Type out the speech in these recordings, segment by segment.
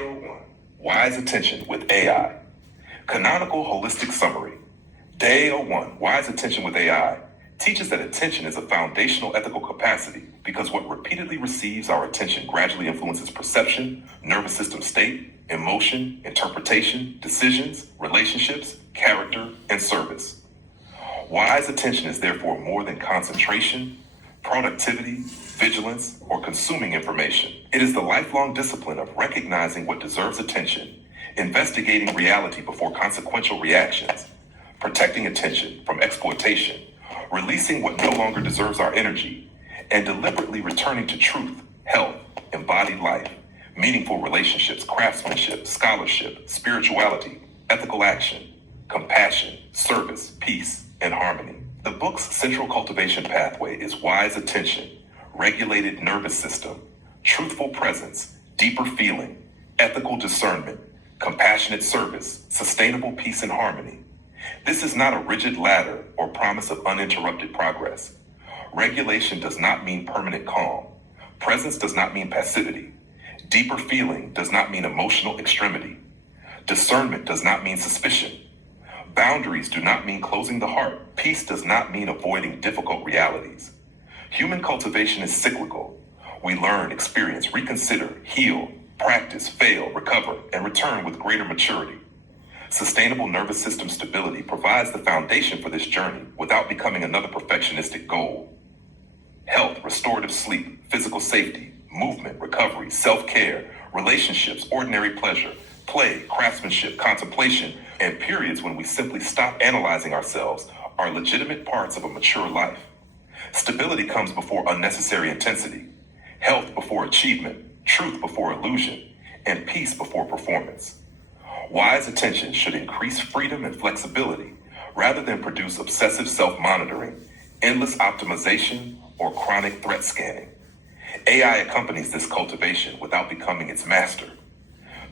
Day01, Wise Attention with AI. Canonical Holistic Summary. Day01, Wise Attention with AI teaches that attention is a foundational ethical capacity because what repeatedly receives our attention gradually influences perception, nervous system state, emotion, interpretation, decisions, relationships, character, and service. Wise attention is therefore more than concentration, productivity, vigilance, or consuming information. It is the lifelong discipline of recognizing what deserves attention, investigating reality before consequential reactions, protecting attention from exploitation, releasing what no longer deserves our energy, and deliberately returning to truth, health, embodied life, meaningful relationships, craftsmanship, scholarship, spirituality, ethical action, compassion, service, peace, and harmony. The book's central cultivation pathway is wise attention, regulated nervous system, truthful presence, deeper feeling, ethical discernment, compassionate service, sustainable peace and harmony. This is not a rigid ladder or promise of uninterrupted progress. Regulation does not mean permanent calm. Presence does not mean passivity. Deeper feeling does not mean emotional extremity. Discernment does not mean suspicion. Boundaries do not mean closing the heart. Peace does not mean avoiding difficult realities. Human cultivation is cyclical. We learn, experience, reconsider, heal, practice, fail, recover, and return with greater maturity. Sustainable nervous system stability provides the foundation for this journey without becoming another perfectionistic goal. Health, restorative sleep, physical safety, movement, recovery, self-care, relationships, ordinary pleasure, play, craftsmanship, contemplation, and periods when we simply stop analyzing ourselves are legitimate parts of a mature life. Stability comes before unnecessary intensity, health before achievement, truth before illusion, and peace before performance. Wise attention should increase freedom and flexibility rather than produce obsessive self-monitoring, endless optimization, or chronic threat scanning. AI accompanies this cultivation without becoming its master.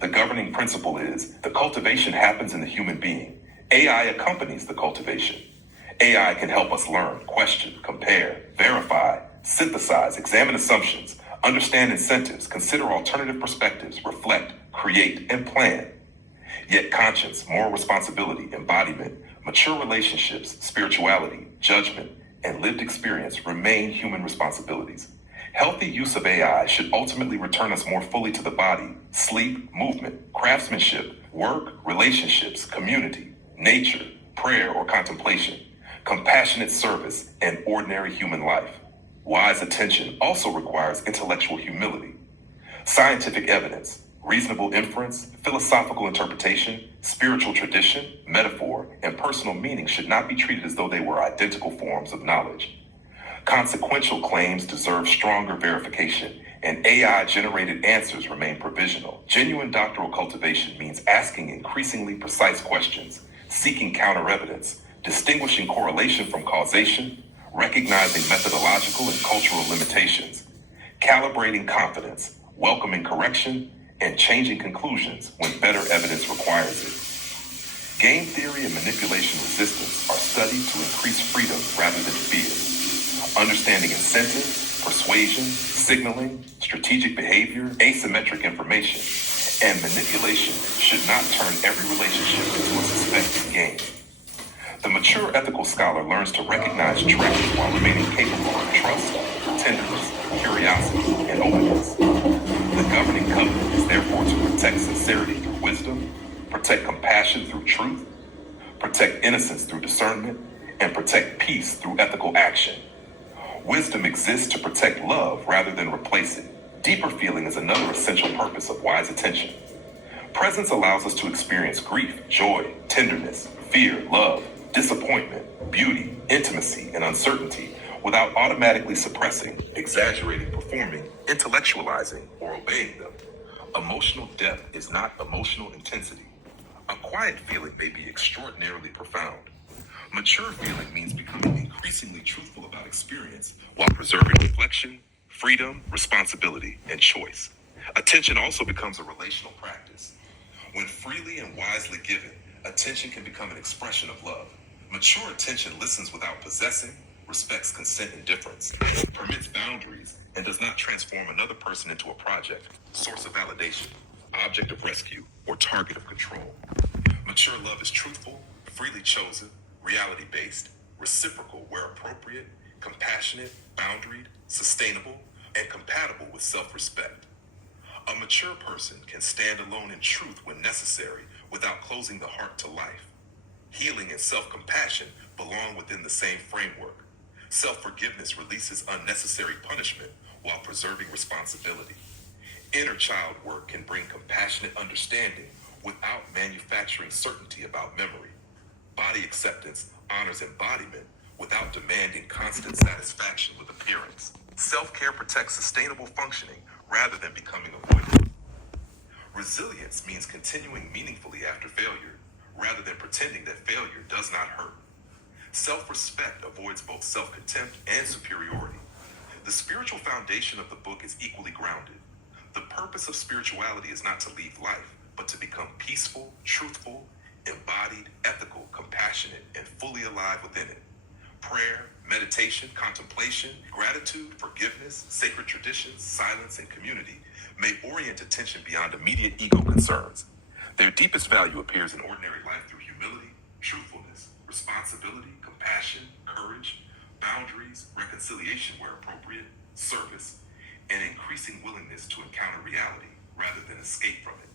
The governing principle is the cultivation happens in the human being. AI accompanies the cultivation. AI can help us learn, question, compare, verify, synthesize, examine assumptions, understand incentives, consider alternative perspectives, reflect, create, and plan. Yet conscience, moral responsibility, embodiment, mature relationships, spirituality, judgment, and lived experience remain human responsibilities. Healthy use of AI should ultimately return us more fully to the body, sleep, movement, craftsmanship, work, relationships, community, nature, prayer or contemplation, compassionate service, and ordinary human life. Wise attention also requires intellectual humility. Scientific evidence, reasonable inference, philosophical interpretation, spiritual tradition, metaphor, and personal meaning should not be treated as though they were identical forms of knowledge. Consequential claims deserve stronger verification, and AI-generated answers remain provisional. Genuine doctoral cultivation means asking increasingly precise questions, seeking counter-evidence, distinguishing correlation from causation, recognizing methodological and cultural limitations, calibrating confidence, welcoming correction, and changing conclusions when better evidence requires it. Game theory and manipulation resistance are studied to increase freedom rather than fear. Understanding incentive, persuasion, signaling, strategic behavior, asymmetric information, and manipulation should not turn every relationship into a suspected game. The mature ethical scholar learns to recognize trends while remaining capable of trust, tenderness, curiosity, and openness. The governing covenant is therefore to protect sincerity through wisdom, protect compassion through truth, protect innocence through discernment, and protect peace through ethical action. Wisdom exists to protect love rather than replace it. Deeper feeling is another essential purpose of wise attention. Presence allows us to experience grief, joy, tenderness, fear, love, disappointment, beauty, intimacy, and uncertainty without automatically suppressing, exaggerating, performing, intellectualizing, or obeying them. Emotional depth is not emotional intensity. A quiet feeling may be extraordinarily profound. Mature feeling means becoming increasingly truthful about experience while preserving reflection, freedom, responsibility, and choice. Attention also becomes a relational practice. When freely and wisely given, attention can become an expression of love. Mature attention listens without possessing, respects consent and difference, permits boundaries, and does not transform another person into a project, source of validation. object of rescue, or target of control. Mature love is truthful, freely chosen, reality-based, reciprocal where appropriate, compassionate, boundaried, sustainable, and compatible with self-respect. A mature person can stand alone in truth when necessary without closing the heart to life. Healing and self-compassion belong within the same framework. Self-forgiveness releases unnecessary punishment while preserving responsibility. Inner child work can bring compassionate understanding without manufacturing certainty about memory. Body acceptance honors embodiment without demanding constant satisfaction with appearance. Self-care protects sustainable functioning rather than becoming avoidant. Resilience means continuing meaningfully after failure, rather than pretending that failure does not hurt. Self-respect avoids both self-contempt and superiority. The spiritual foundation of the book is equally grounded. The purpose of spirituality is not to leave life, but to become peaceful, truthful, embodied, ethical, compassionate, and fully alive within it. Prayer, meditation, contemplation, gratitude, forgiveness, sacred traditions, silence, and community may orient attention beyond immediate ego concerns. Their deepest value appears in ordinary life through humility, truthfulness, responsibility, compassion, courage, boundaries, reconciliation where appropriate, service, and increasing willingness to encounter reality rather than escape from it.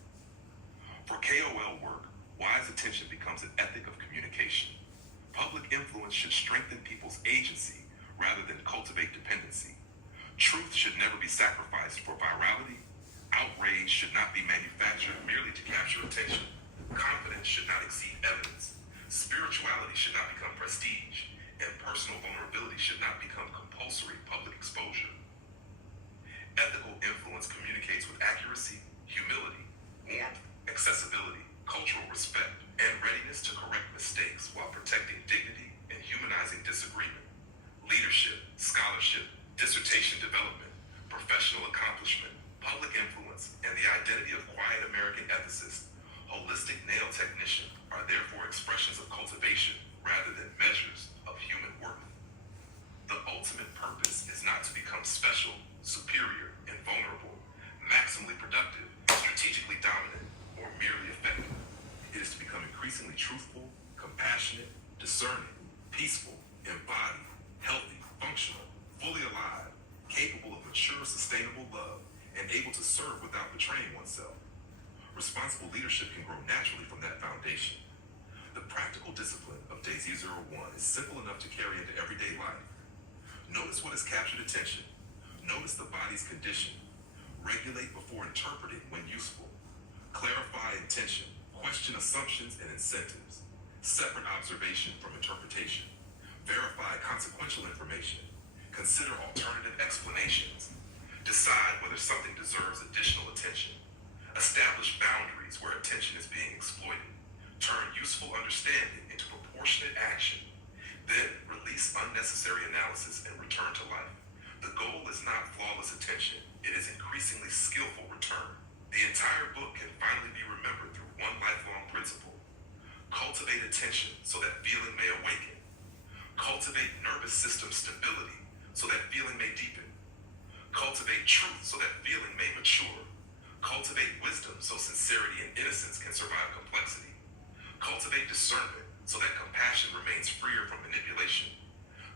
For KOL work, wise attention becomes an ethic of communication. Public influence should strengthen people's agency rather than cultivate dependency. Truth should never be sacrificed for virality. Outrage should not be manufactured merely to capture attention. Confidence should not exceed evidence. Spirituality should not become prestige, and personal vulnerability should not become compulsory public exposure. Ethical influence communicates with accuracy, humility, warmth, accessibility, cultural respect, and readiness to correct mistakes while protecting dignity and humanizing disagreement. Leadership, scholarship, dissertation development, professional accomplishment, public influence, and the identity of quiet American ethicist, holistic nail technician are therefore expressions of cultivation rather than measures of human worth. The ultimate purpose is not to become special, superior, and vulnerable, maximally productive, strategically dominant, or merely effective. It is to become increasingly truthful, compassionate, discerning, peaceful, embodied, healthy, functional, fully alive, capable of mature, sustainable love, and able to serve without betraying oneself. Responsible leadership can grow naturally from that foundation. The practical discipline of Day 001 is simple enough to carry into everyday life. Notice what has captured attention. Notice the body's condition. Regulate before interpreting when useful. Clarify intention. Question assumptions and incentives. Separate observation from interpretation. Verify consequential information. Consider alternative explanations. Decide whether something deserves additional attention. Establish boundaries where attention is being exploited. Turn useful understanding into proportionate action. Then release unnecessary analysis and return to life. The goal is not flawless attention. It is increasingly skillful return. The entire book can finally be remembered through one lifelong principle. Cultivate attention so that feeling may awaken. Cultivate nervous system stability so that feeling may deepen. Cultivate truth so that feeling may mature. Cultivate wisdom so sincerity and innocence can survive complexity. Cultivate discernment so that compassion remains freer from manipulation.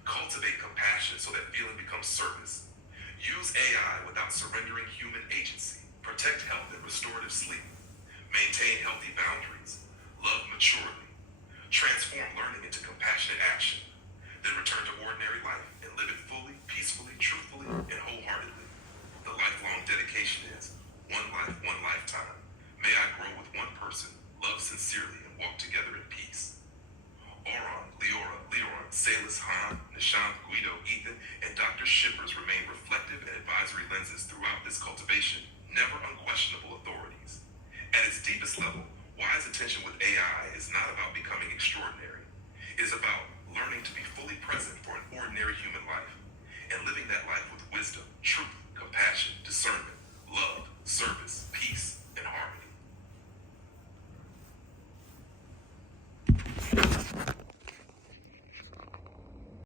Cultivate compassion so that feeling becomes service. Use AI without surrendering human agency. Protect health and restorative sleep. Maintain